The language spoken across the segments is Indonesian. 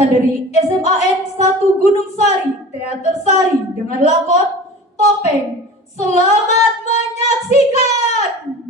berasal dari SMAN 1 Gunung Sari, Teater Sari dengan lakon Topeng. Selamat menyaksikan.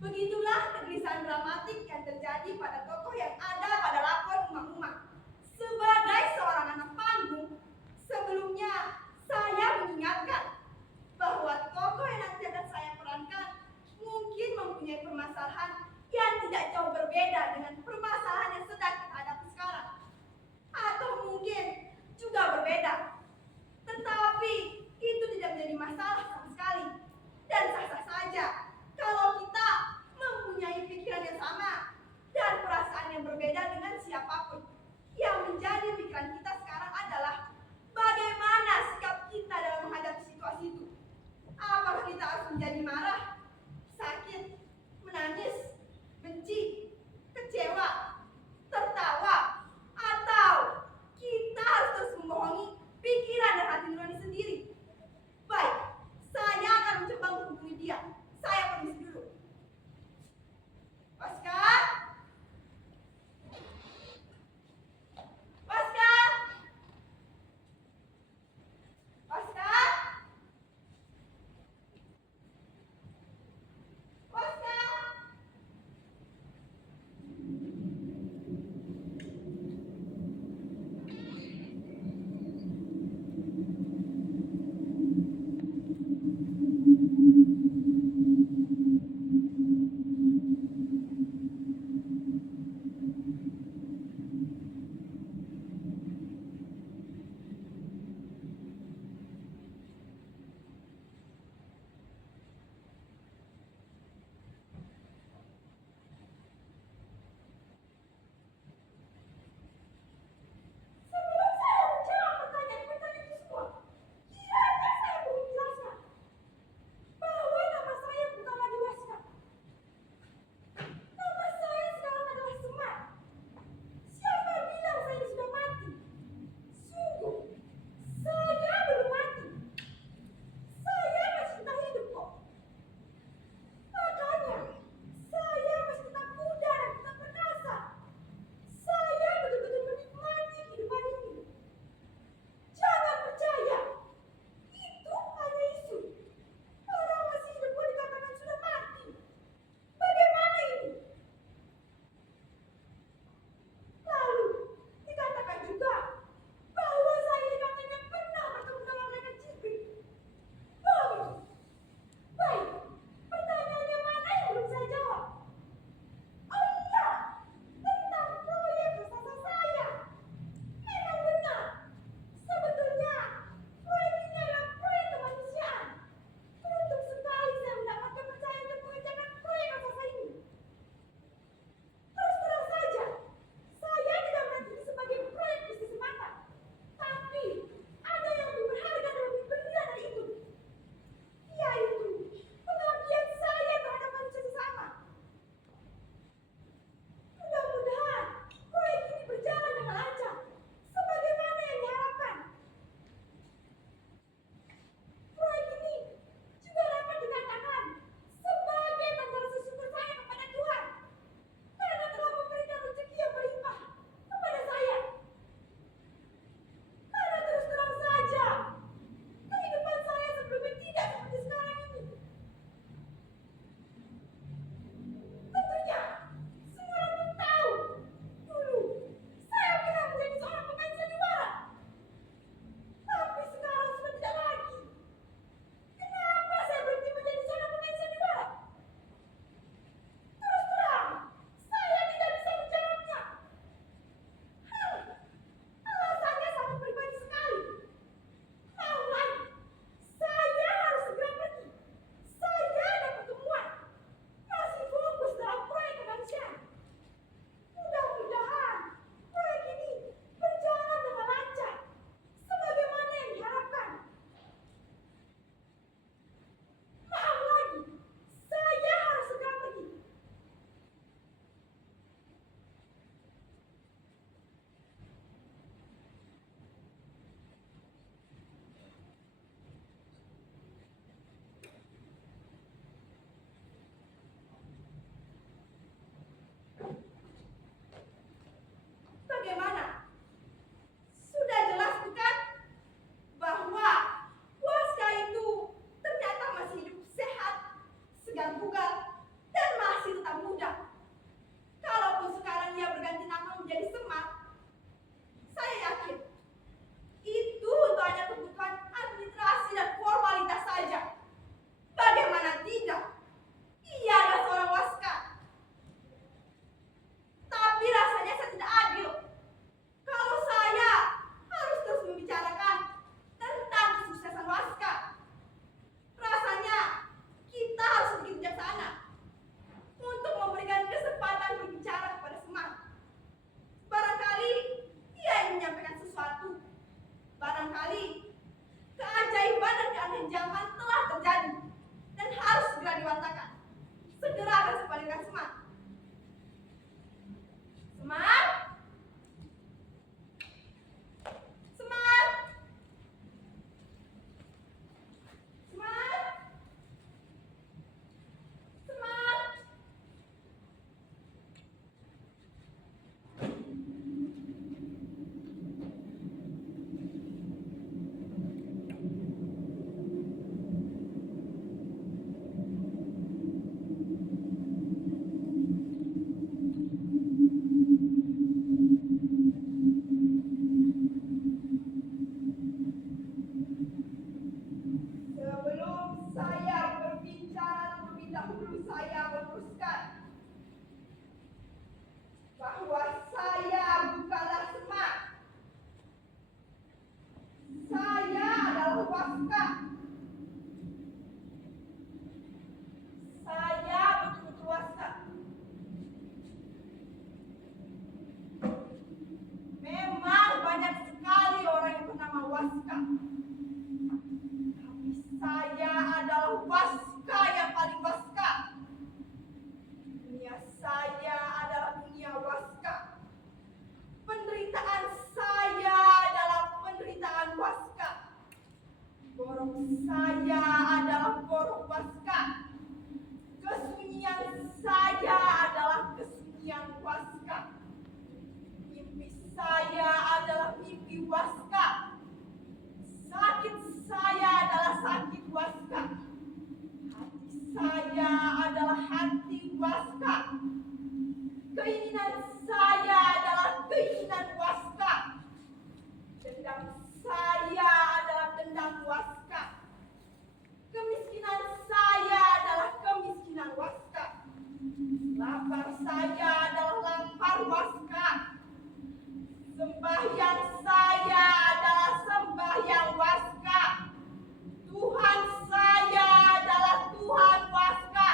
Begitulah kegelisahan dramatik yang terjadi pada tokoh yang ada pada lakon Umang-Umang. Sebagai seorang anak waska. Tapi saya adalah waska yang paling waska. Dunia saya adalah dunia waska. Penderitaan saya adalah penderitaan waska. Borok saya adalah borok waska. Kesunyian saya adalah kesunyian waska. Mimpi saya adalah mimpi waska. Sakit saya adalah sakit waska. Hati saya adalah hati waska. Keinginan saya adalah keinginan waska. Dendam saya adalah dendam waska. Kemiskinan saya adalah kemiskinan waska. Lapar saya adalah lapar waska. Sembahyang saya adalah sembahyang waska. Tuhan saya adalah Tuhan waska.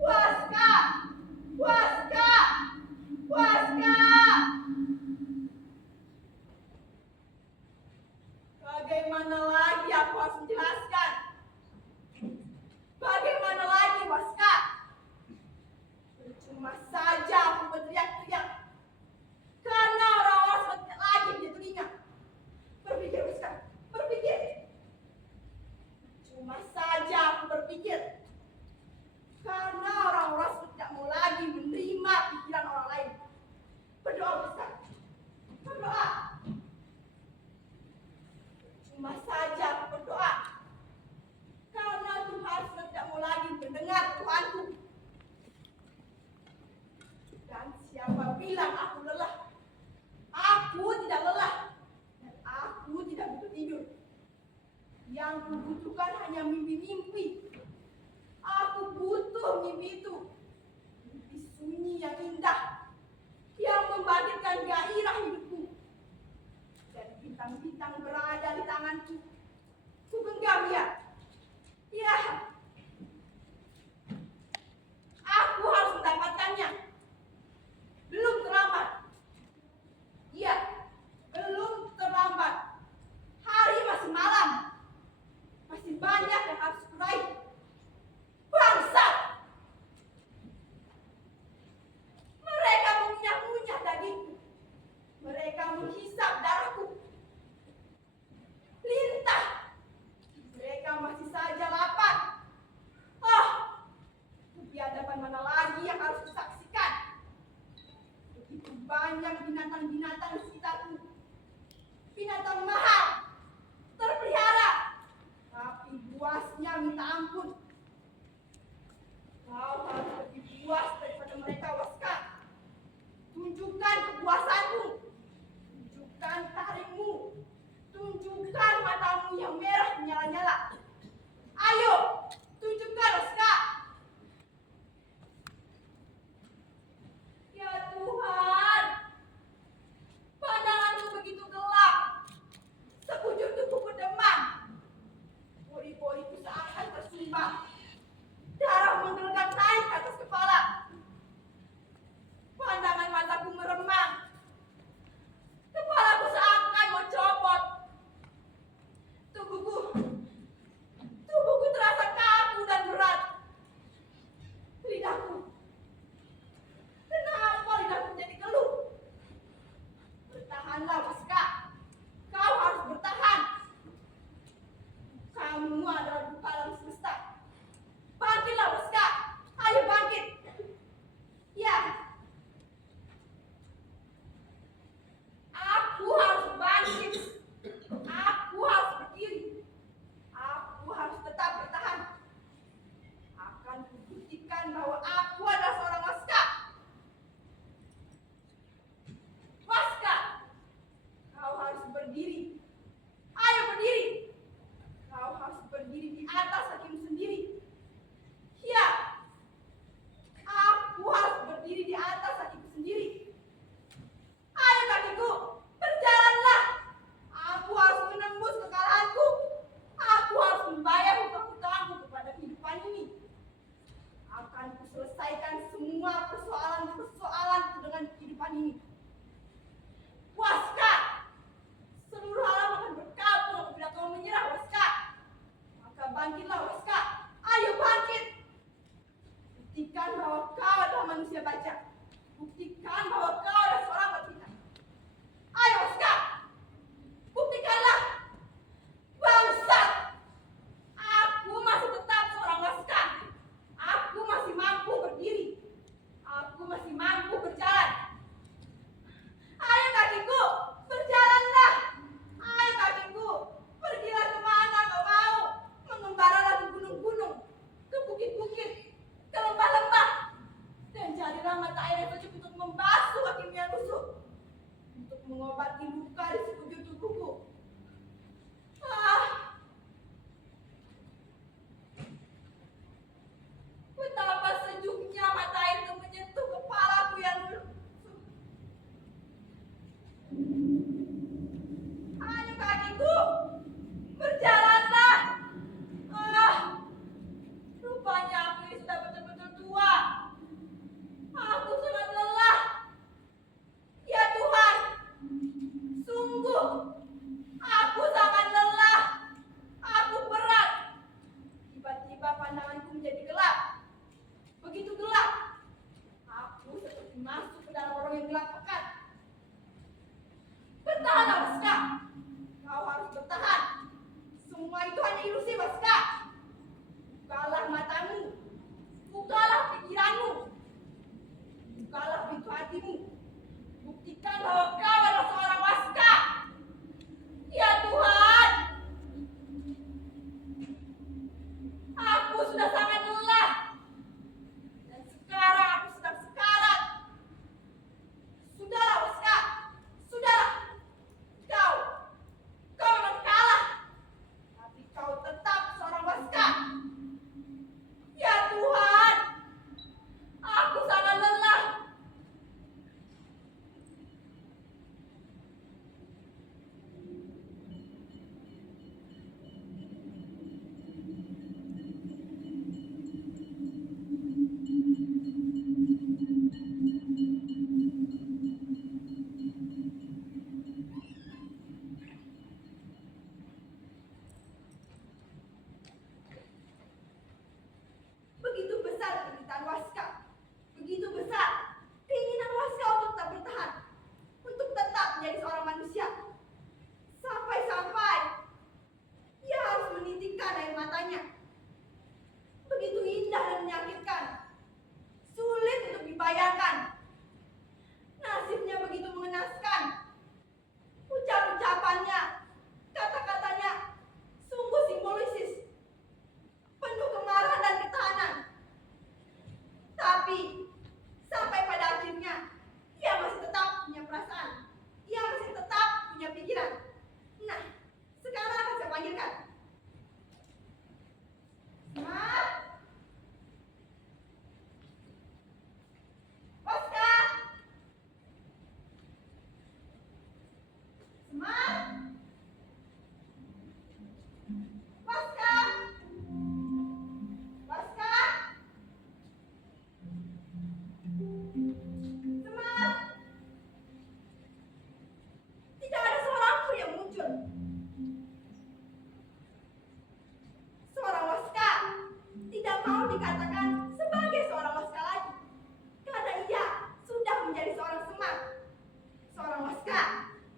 Waska, waska, waska. Bagaimana lagi aku harus menjelaskan? Bagaimana lagi, waska? Cuma saja aku berteriak-teriak karena orang-orang seperti lagi di telinga. Berpikir, waska, berpikir. Cuma saja aku berpikir karena orang-orang tidak mau lagi menerima pikiran orang lain. Berdoa, waska, berdoa. Cuma saja aku berdoa karena Tuhan sudah tidak mau lagi mendengar Tuhanku. Dan siapa bilang aku lelah? Aku tidak lelah dan aku tidak butuh tidur. Yang kubutuhkan hanya mimpi-mimpi. Aku butuh mimpi itu. Mimpi sunyi yang indah yang membangkitkan gairah hidupku. Dan bintang-bintang berada di tanganku. Ku genggam ya. Ya. Aku harus mendapatkannya. Belum terlambat. Iya, belum terlambat. Hari masih malam. Masih banyak yang harus kuraih. Bangsat! Mereka mengunyah-ngunyah dagingku. Mereka menghisap darahku. Lintah. Mereka masih saja lapar. Kebiadaban mana lagi yang harus disaksikan? Begitu banyak binatang-binatang di sekitarku. Binatang mahal, terpelihara, tapi buasnya minta ampun. Kau harus lebih puas daripada mereka, waska. Tunjukkan kepuasanmu. Tunjukkan taringmu. Tunjukkan matamu yang merah menyala-nyala. Ayo, tunjukkan, waska. Ya Tuhan, pandanganmu begitu gelap. Sekujur tubuhku demam. Pori-poriku seakan tersumbat. Darah menggelegak naik ke atas kepala. Pandangan mataku meremang.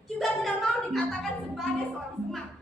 juga tidak mau dikatakan sebagai seorang semar.